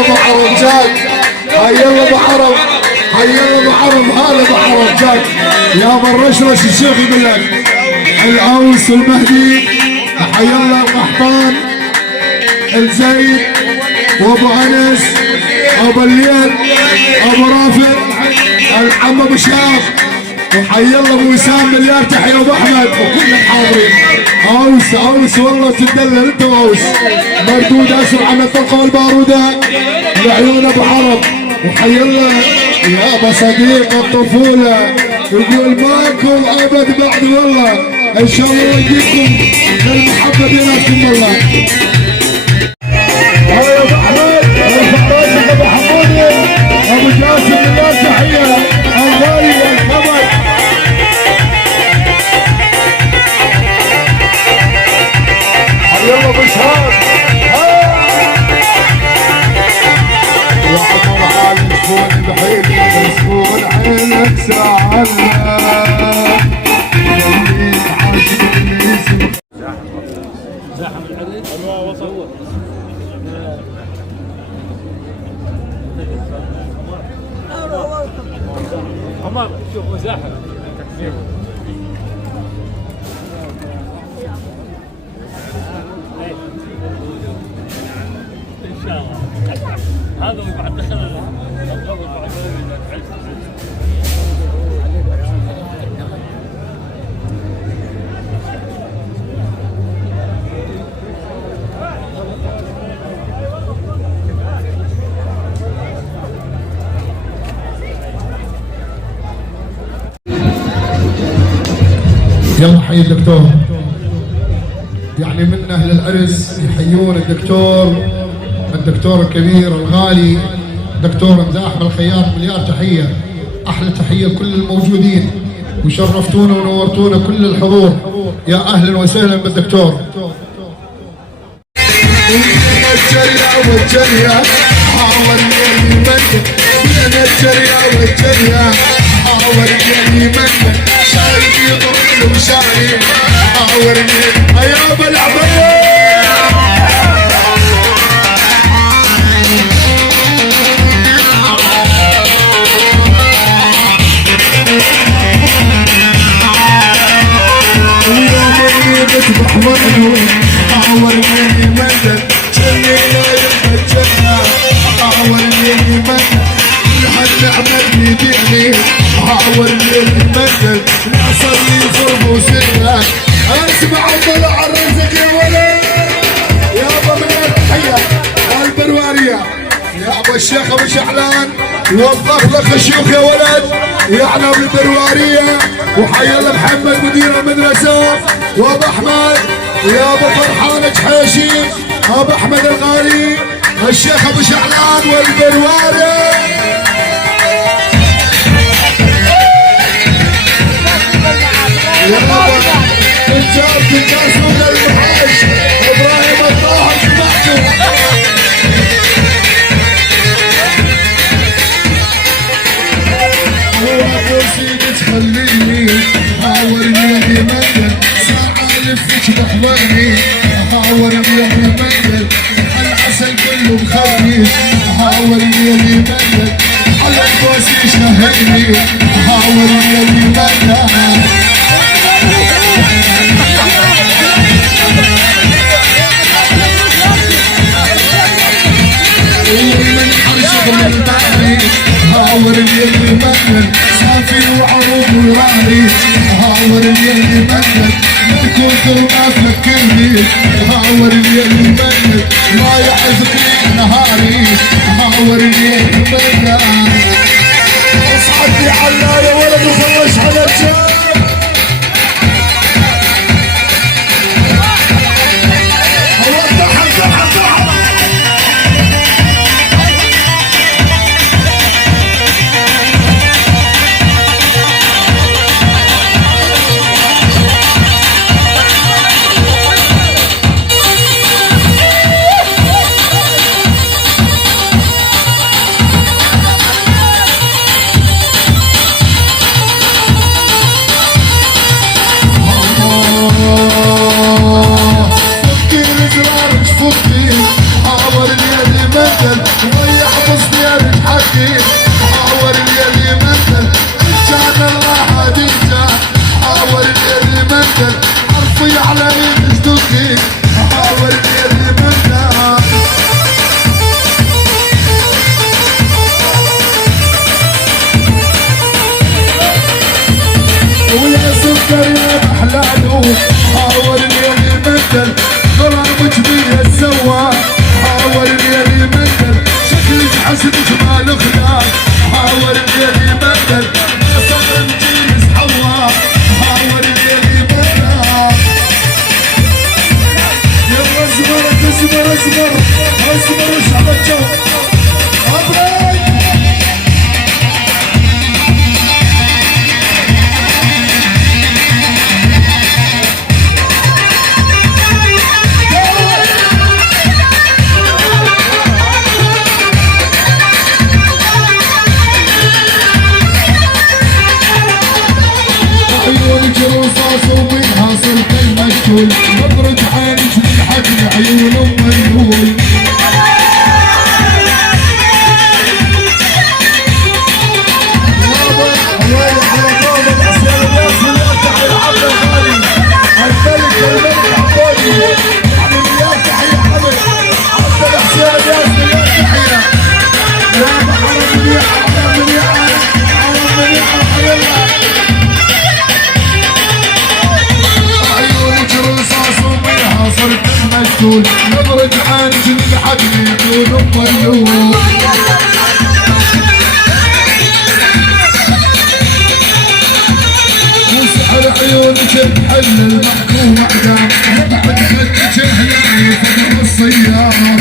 ابو عرب جاك. حي الله ابو عرب، حي الله ابو عرب، هلا ابو عرب جاك. يا ابو الرشرش الشيخ يقول لك الاوس المهدي، حي الله القحطان الزيد وابو انس ابو الليل ابو رافع العم ابو شاف، وحي الله ابو وسام مليار تحيه ابو احمد وكل الحاضرين. اوس اوس والله تدلل انت اوس مردود اسر عن الطلقه والباروده لعيون ابو عرب. وحي الله يا صديق الطفوله يقول ماكو ابد بعد والله، ان شاء الله يجيكم للمحبه بيناتكم والله. يا ابو احمد ارفع راسك ابو حمودي ابو جاسم مليار تحيه الغالي الخبر. يلا ابو شهاب يا عمر على مسكون بحيلي مسكون عينك ساعنا زاحم العريس وصل عمر شوف مزاحم ان شاء الله. هذا بعد دخل يلا حي الدكتور. يعني من اهل العرس يحيون الدكتور الكبير الغالي دكتور مزاحم الخياط مليار تحيه. احلى تحيه لكل الموجودين وشرفتونا ونورتونا كل الحضور. يا اهلا وسهلا بالدكتور. الجريا والجريا حاولني المنة بين الجريا والجريا حاولني المنة شايف يضرب وشايف حاولني يا ابو العباية. بتذبح وعيون حاولني مدد جنينا يبقى الجنة حاولني مدد لحد عمل يبيعني حاولني مدد ناصر لي خرب وسنة اسمع طلع الرزق يا ولد يا ابو من الحية البروارية يا ابو الشيخ ابو شعلان يوظف لك الشيوخ يا ولد يعني بالبروارية. وحي الله محمد مدير المدرسة وابو احمد يا ابو فرحان جحيشي ابو احمد الغالي الشيخ ابو شعلان والبرواري. يا بابا تجار سوق المحاش ابراهيم الطاهر سمعته تخليني حاورني يا مدن ساعة لفك بحضاني حاورني يا مدن العسل كله مخلي حاورني يا مدن على البوس شهرني حاورني يا مدن ومن حرشك من بعدي حاورني يا مدن صافي وعروض وراني حاورني يا مدن من كنت ما تفكرني حاورني يا مدن ما يعزقني نهاري حاورني يا مدن اصعدني علا يا ولد وخلص على الجو. حاورني يا مدن الدين حاول اللي يمثل كان الله هديته حاول اللي يمثل عرفي على يشتكي حاول اللي يمثل ويا سكر يا محلاله حاول اللي يمثل غرامك بيه السوا حاول اللي يمثل شكلك حسن جمال خلاق حاول اللي يمثل ما صار مجلس حوا حاول اللي يمثل يلا اصبر اصبر وشعب الجو ابرد عيونك رصاص وبينها صرت المشتول نظرة عينك من حجم عيون ام النور يابا الله يحرقهم الحسين الناس واليافع العبد الغالي الملك عبودي يعني اليافع يا حبيب عبد الحسين الناس واليافع يا محمد منيحة على منيحة على منيحة حيالله صرت مشتول نظرة عينك من حجم عيون ام النور وسحر عيونك محل المحكوم اعدام بعد خدك هلاي فوق السيارة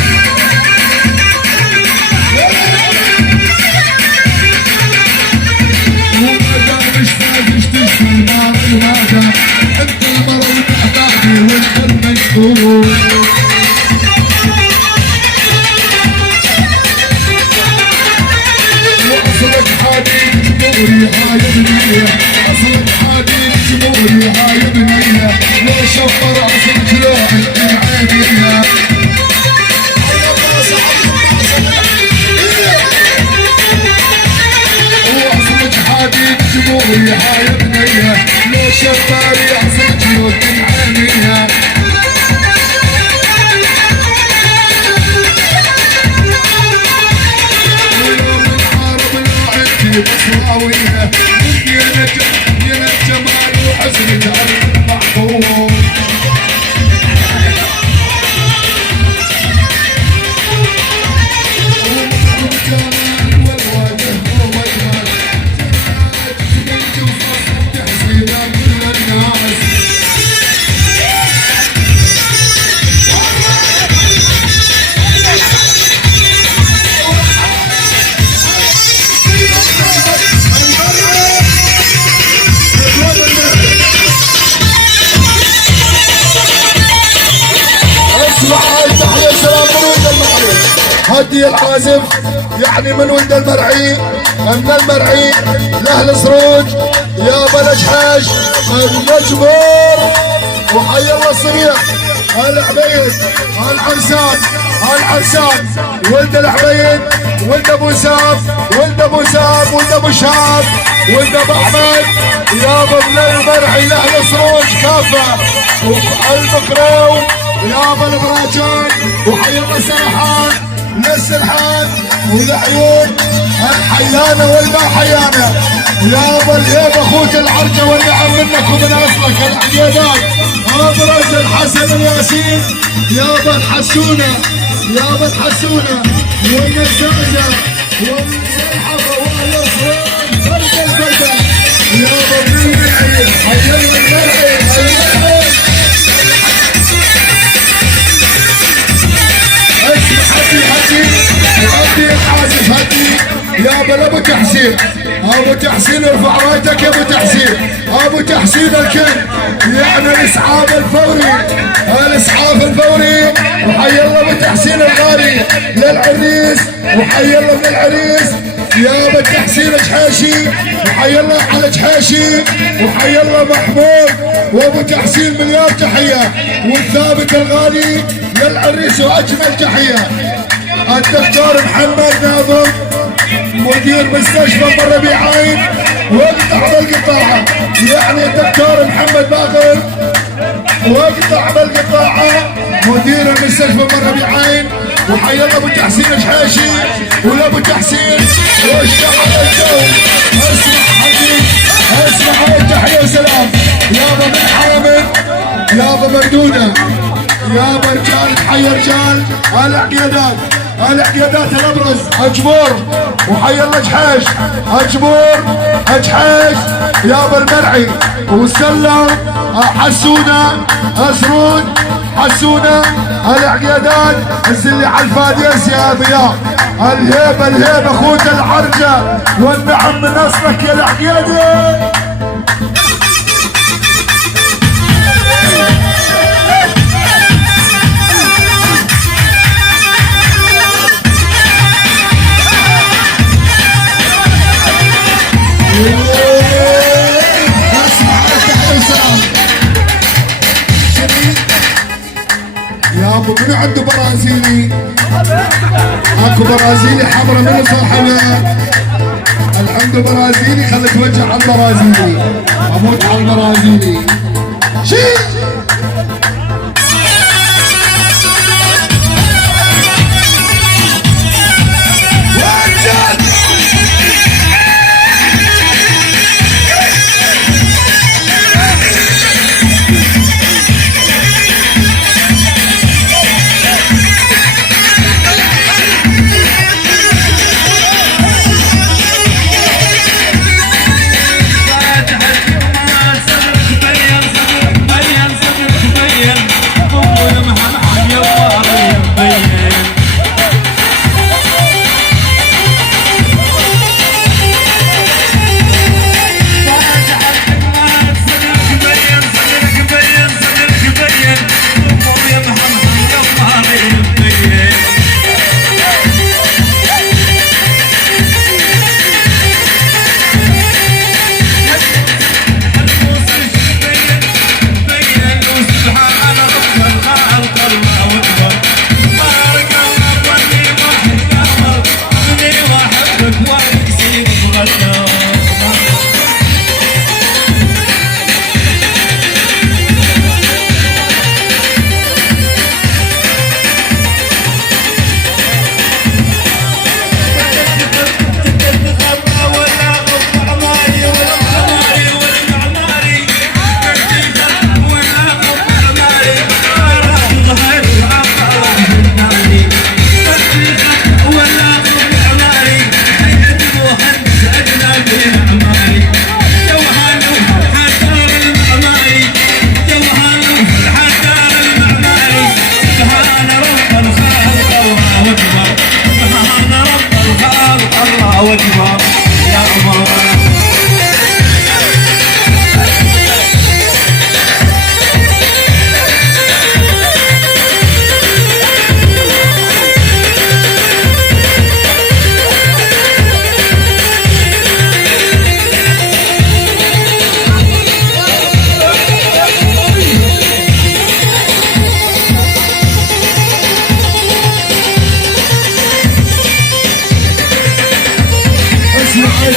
وما دام مش فاقش تشفى المار المادة انت المرض احبابي وانت المشهور واصلك حديد جمهوري هاي بنية اصلك حديد جمهوري هاي بنية لو شفر اصلك لوحي معينية واصلك حديد جمهوري هاي بنية لو شفر اصلك لوحي معينية بصراويها يا الجمال وحسن المحبوب هدي العازف يعني من ولد المرعي من المرعي لاهل سروج يا بلد حاج المجبور وحي الله الصريح العبيد العرسان ولد العبيد ولد ابو ساف ولد ابو ساف ولد ابو شاب ولد ابو احمد يابا من المرعي لاهل سروج كافه والبكراو يابا البراجان وحي الله سرحان للسرحان والعيون الحيانه والما حيانه يابا الهيب اخوك العركه والنعم منك ومن اصلك العقيدات ابرز الحسن الياسين يابا الحسونه يابا الحسونه والنساجه والسلحفه والصران فرد الفرده يابا من المرعي حيانا المرعي المرعي هدي الحاسب هدي يا بلا ابو تحسين ابو تحسين ارفع رايتك يا ابو تحسين ابو تحسين الكل يعني الاسعاف الفوري الاسعاف الفوري وحي الله ابو تحسين الغالي للعريس وحي الله من العريس يا ابو تحسين جحاشي وحي الله على جحاشي وحي الله محمود وابو تحسين مليار تحيه والثابت الغالي للعريس واجمل تحيه الدكتور محمد ناظم مدير مستشفى ام الربيعين واقطع بالقطاعه، يعني الدكتور محمد باقر واقطع بالقطاعه مدير المستشفى ام الربيعين. وحي الله ابو تحسين الحاشي ولا ابو تحسين والشعب الجو. اسمع حبيب اسمع التحيه وسلام يابا من حرمك يابا مردوده يابا رجال تحيا رجال العقيادات العقيادات الابرز اجبور وحي الله جحيش اجبور جحيش يابا المرعي وسلم حسونه اسرود حسونه العقيادات الزلي على الفاديس يا ضياء الهيبه الهيبه اخوت العرجه والنعم من اصلك يا العقيادي. يابا منو عنده برازيلي؟ اكو برازيلي حمرا منو صاحبه؟ اللي عنده برازيلي خلي توجه على البرازيلي اموت على البرازيلي. شيل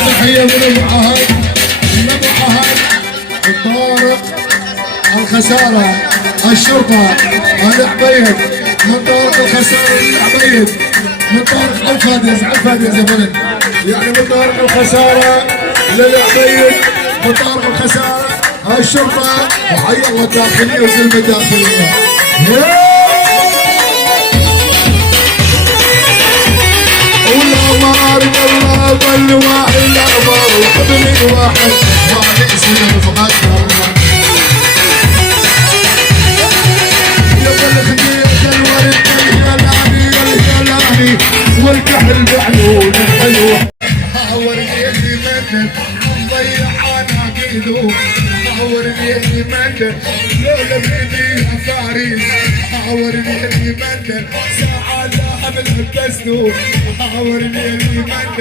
تحية من ابو عهد الطارق الخسارة الشرطة العبيد من طارق الخسارة العبيد من طارق الفادز يا بلد يعني من طارق الخسارة للعبيد من طارق الخسارة الشرطة وحي الله الداخلية وسلم الداخلية. والأمار الله ظل واحد الأخبار وحبني واحد ما نقسم فقدر يا الخديج الورد الهلالي والكحل بحلول الحلو حاورني اللي منك ضيع عناقيده حاورني اللي منك لولا بيدي فارس حاورني اللي منك ساعة لا حمل الدستور حاورني اللي منك